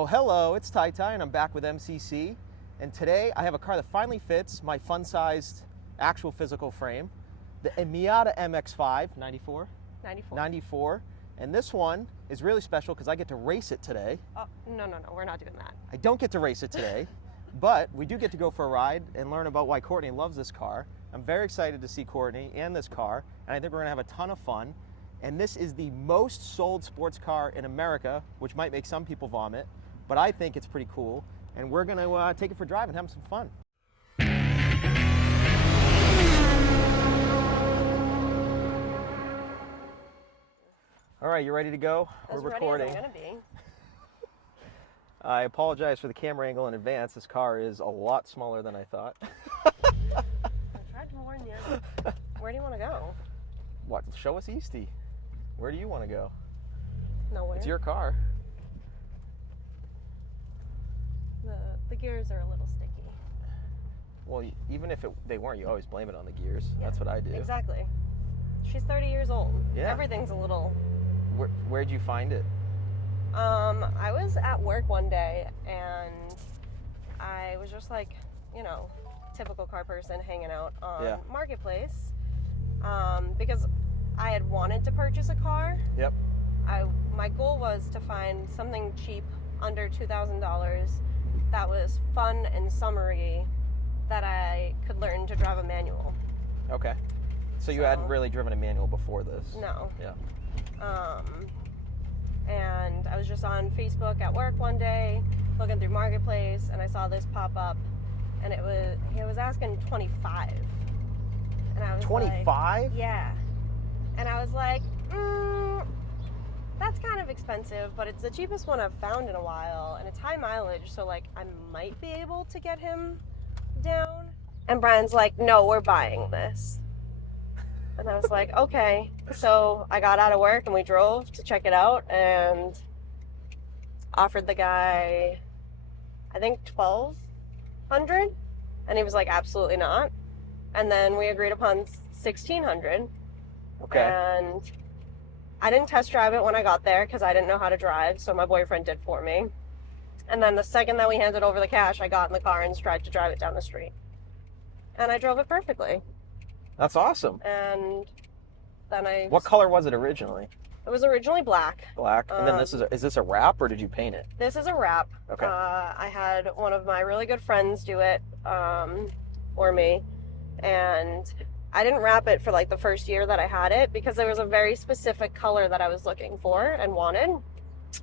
So hello, it's Tai Tai and I'm back with MCC. And today I have a car that finally fits my fun-sized actual physical frame. The Miata MX-5, 94? 94. 94. And this one is really special because I get to race it today. Oh, no, we're not doing that. I don't get to race it today, but we do get to go for a ride and learn about why Courtney loves this car. I'm very excited to see Courtney and this car, and I think we're gonna have a ton of fun. And this is the most sold sports car in America, which might make some people vomit, but I think it's pretty cool. And we're gonna take it for a drive and have some fun. All right, you ready to go? As we're recording. ready as I'm gonna be. I apologize for the camera angle in advance. This car is a lot smaller than I thought. I tried to warn you. Where do you want to go? What? Show us Eastie. Where do you want to go? Nowhere. It's your car. The gears are a little sticky. Well, even if they weren't, you always blame it on the gears. Yeah, That's what I do. Exactly. She's 30 years old. Yeah. Everything's a little... Where'd you find it? I was at work one day and I was just like, you know, typical car person hanging out on Marketplace because I had wanted to purchase a car. Yep. My goal was to find something cheap, under $2,000, that was fun and summery, that I could learn to drive a manual. Okay. So you hadn't really driven a manual before this? No. Yeah. And I was just on Facebook at work one day, looking through Marketplace, and I saw this pop up, and he was asking 25, and I was 25? Like, yeah, and I was like, that's kind of expensive, but it's the cheapest one I've found in a while, and it's high mileage, so like I might be able to get him down. And Brian's like, no, we're buying this. And I was like, okay. So I got out of work and we drove to check it out and offered the guy, I think $1,200, and he was like, absolutely not. And then we agreed upon $1,600. Okay. And I didn't test drive it when I got there because I didn't know how to drive, so my boyfriend did for me. And then the second that we handed over the cash, I got in the car and tried to drive it down the street. And I drove it perfectly. That's awesome. And then What color was it originally? It was originally black. Black. And then is this a wrap or did you paint it? This is a wrap. Okay. I had one of my really good friends do it for me. And I didn't wrap it for like the first year that I had it because there was a very specific color that I was looking for and wanted.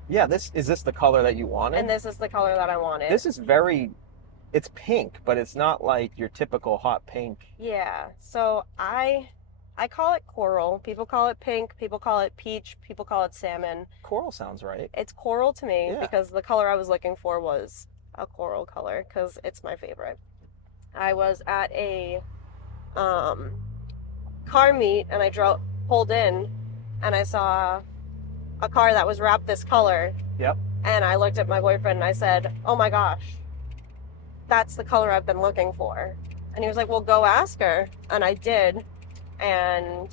Yeah, is this the color that you wanted? And this is the color that I wanted. This is it's pink, but it's not like your typical hot pink. Yeah, so I call it coral. People call it pink. People call it peach. People call it salmon. Coral sounds right. It's coral to me because the color I was looking for was a coral color because it's my favorite. I was at a car meet and I pulled in and I saw a car that was wrapped this color. Yep. And I looked at my boyfriend and I said, oh my gosh, that's the color I've been looking for. And he was like, well, go ask her. And I did. And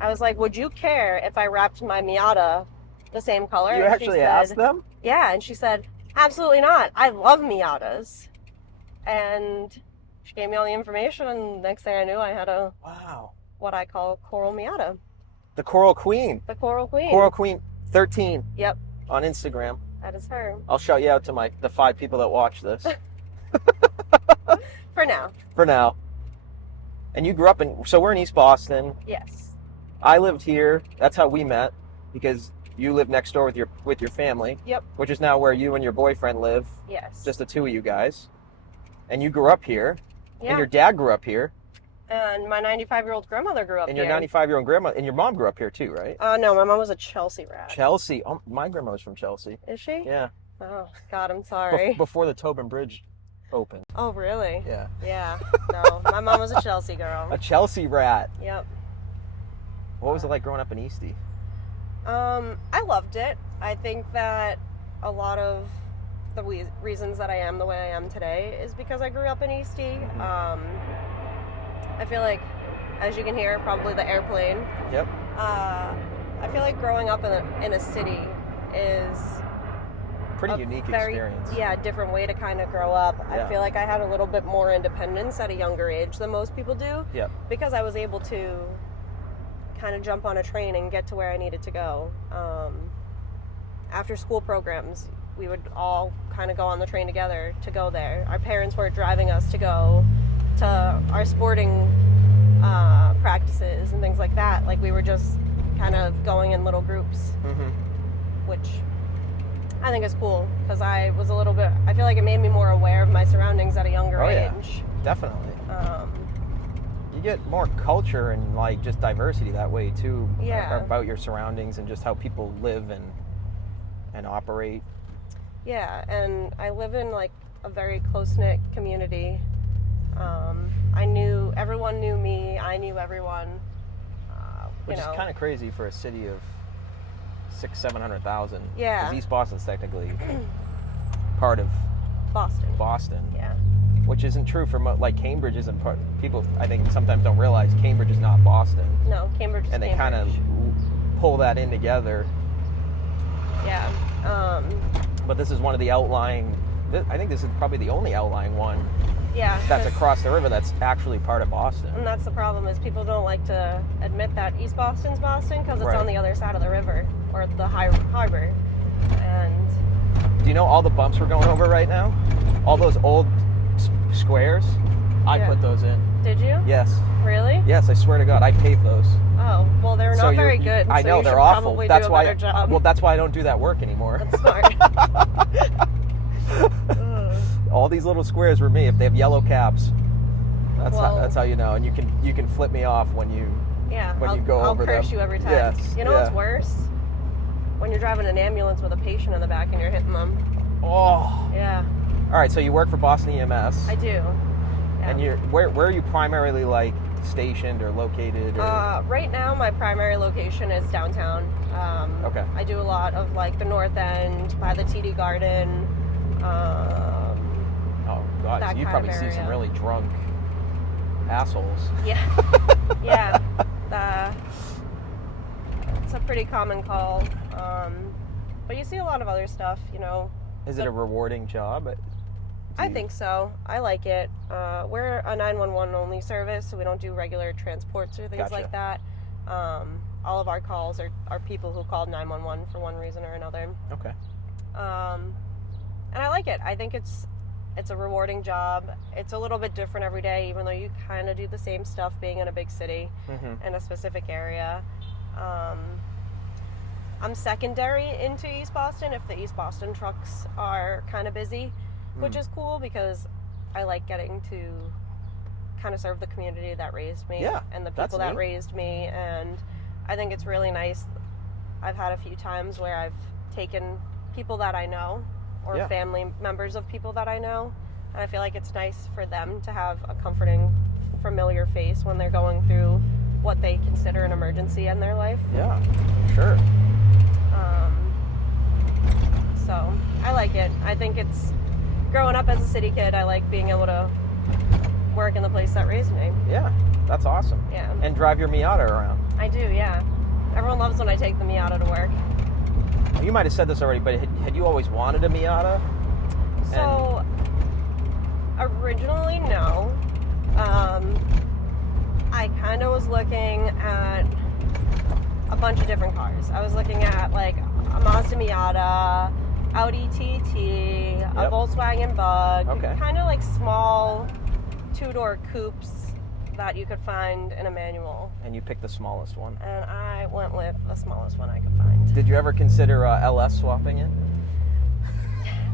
I was like, would you care if I wrapped my Miata the same color? You actually asked them? Yeah. And she said, absolutely not. I love Miatas. And she gave me all the information. And next thing I knew, I had what I call Coral Miata. The Coral Queen. The Coral Queen. Coral Queen 13. Yep. On Instagram. That is her. I'll shout you out to the 5 people that watch this. For now. For now. And you grew up so we're in East Boston. Yes. I lived here. That's how we met, because you lived next door with your family. Yep. Which is now where you and your boyfriend live. Yes. Just the two of you guys. And you grew up here. Yeah. And your dad grew up here. And my 95-year-old grandmother grew up here. And your 95-year-old grandma and your mom grew up here too, right? No, my mom was a Chelsea rat. Chelsea. Oh, my grandma was from Chelsea. Is she? Yeah. Oh, God, I'm sorry. Before the Tobin Bridge opened. Oh, really? Yeah. Yeah. No, my mom was a Chelsea girl. A Chelsea rat. Yep. What was it like growing up in Eastie? I loved it. I think that a lot of the reasons that I am the way I am today is because I grew up in Eastie. I feel like, as you can hear, probably the airplane. Yep. I feel like growing up in a city is pretty unique experience. Yeah, different way to kind of grow up. Yeah. I feel like I had a little bit more independence at a younger age than most people do. Yeah. Because I was able to kind of jump on a train and get to where I needed to go. After school programs, we would all kind of go on the train together to go there. Our parents were driving us to go to our sporting practices and things like that. Like, we were just kind of going in little groups, which I think is cool, because I feel like it made me more aware of my surroundings at a younger age. Yeah, definitely. You get more culture and like just diversity that way too. Yeah. About your surroundings and just how people live and operate. Yeah, and I live in like a very close-knit community. Everyone knew me, I knew everyone. Which is kind of crazy for a city of 600,000-700,000. Yeah. Because East Boston's technically part of Boston. Yeah. Which isn't true for like Cambridge isn't part. People I think sometimes don't realize Cambridge is not Boston. No, Cambridge is and they Cambridge. kind of pull that in together. Yeah. But this is one of the outlying. I think this is probably the only outlying one. Yeah. That's across the river. That's actually part of Boston. And that's the problem, is people don't like to admit that East Boston's Boston, because it's Right. on the other side of the river, or the harbor. And Do you know all the bumps we're going over right now? All those old squares? I Yeah. put those in. did you? Yes. Really? Yes, I swear to God, I paved those. Oh, well, they're not very good. I so know you they're should awful. Probably That's do a why. better job. Well, that's why I don't do that work anymore. That's smart. All these little squares were me. If they have yellow caps, that's how you know. And you can flip me off when you I'll go over them. curse you every time. Yes. You know what's worse? When you're driving an ambulance with a patient in the back and you're hitting them. Oh. Yeah. All right. So you work for Boston EMS. I do. Yeah. And where are you primarily like stationed or located? Or? Right now, my primary location is downtown. Okay. I do a lot of like the North End by the TD Garden. Oh God! That So you kind probably of see some area. really drunk assholes. Yeah. Yeah. It's a pretty common call. But you see a lot of other stuff, Is it a rewarding job? I think so. I like it. We're a 911 only service, so we don't do regular transports or things Gotcha. like that. All of our calls are people who called 911 for one reason or another. Okay. And I like it. I think it's a rewarding job. It's a little bit different every day, even though you kind of do the same stuff being in a big city in a specific area. I'm secondary into East Boston if the East Boston trucks are kind of busy, which is cool because I like getting to kind of serve the community that raised me and the people that raised me, and I think it's really nice. I've had a few times where I've taken people that I know or family members of people that I know, and I feel like it's nice for them to have a comforting, familiar face when they're going through what they consider an emergency in their life. Yeah, sure. So I like it. I think it's, growing up as a city kid, I like being able to work in the place that raised me. Yeah, that's awesome. Yeah. And drive your Miata around. I do, yeah. Everyone loves when I take the Miata to work. You might have said this already, but had you always wanted a Miata? So, originally, no. I kind of was looking at a bunch of different cars. I was looking at like a Mazda Miata, Audi TT, a Volkswagen Bug, kind of like small two-door coupes that you could find in a manual. And you picked the smallest one. And I went with the smallest one I could find. Did you ever consider LS swapping it?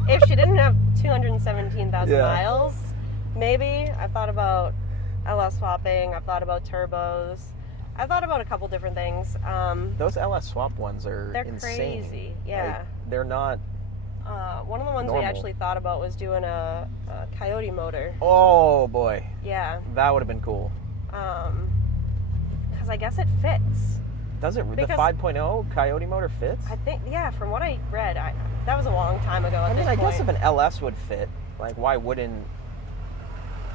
If she didn't have 217,000 miles, maybe. I've thought about LS swapping. I've thought about turbos. I've thought about a couple different things. Those LS swap ones are they're insane. Crazy. Yeah. Like, they're not. One of the ones normal. we actually thought about was doing a Coyote motor. Oh boy. Yeah. That would have been cool. Because I guess it fits. Does it? The 5.0 Coyote motor fits? I think, yeah, from what I read, that was a long time ago at this point. I guess if an LS would fit, like why wouldn't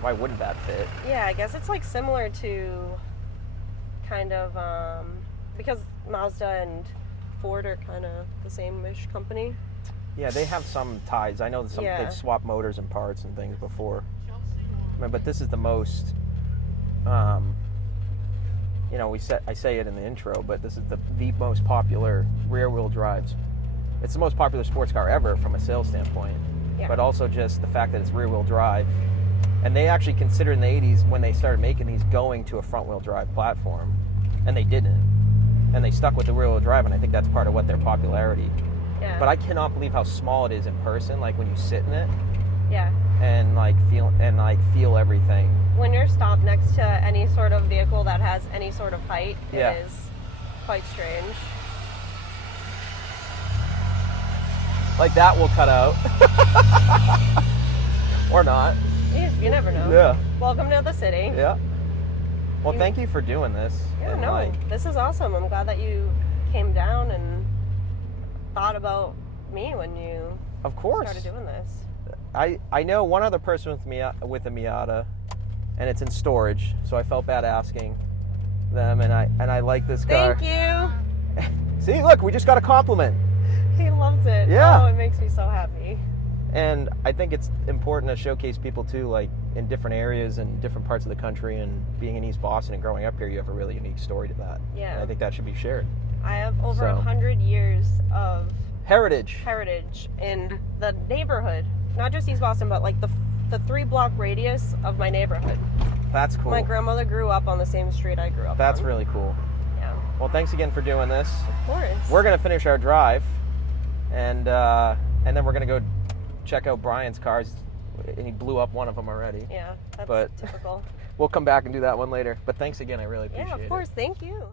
that fit? Yeah, I guess it's like similar to kind of, because Mazda and Ford are kind of the same-ish company. Yeah, they have some ties. I know Yeah. they've swapped motors and parts and things before. But this is the most, you know, I say it in the intro, but this is the most popular rear-wheel drives. It's the most popular sports car ever from a sales standpoint, Yeah. but also just the fact that it's rear-wheel drive. And they actually considered in the 80s when they started making these going to a front-wheel drive platform, and they didn't. And they stuck with the rear-wheel drive, and I think that's part of what their popularity. Yeah. But I cannot believe how small it is in person, like when you sit in it Yeah. and feel everything. When you're stopped next to any sort of vehicle that has any sort of height, Yeah. it is quite strange. Like that will cut out. Or not. You never know. Yeah. Welcome to the city. Yeah. Well, thank you for doing this. Yeah, And, no, like, this is awesome. I'm glad that you came down and thought about me when you of course. started doing this. I know one other person with a Miata, and it's in storage, so I felt bad asking them, and I like this car. Thank you. See, look, we just got a compliment. He loves it. Yeah. Oh, it makes me so happy. And I think it's important to showcase people too, like in different areas and different parts of the country, and being in East Boston and growing up here, you have a really unique story to that. Yeah. And I think that should be shared. I have over So. 100 years of Heritage. in the neighborhood. Not just East Boston, but like the 3-block radius of my neighborhood. That's cool. My grandmother grew up on the same street I grew up That's on. really cool. Yeah. Well, thanks again for doing this. Of course. We're gonna finish our drive, and then we're gonna go check out Brian's cars, and he blew up one of them already. Yeah, that's But- typical. We'll come back and do that one later. But thanks again. I really appreciate Yeah, it. of course. Thank you.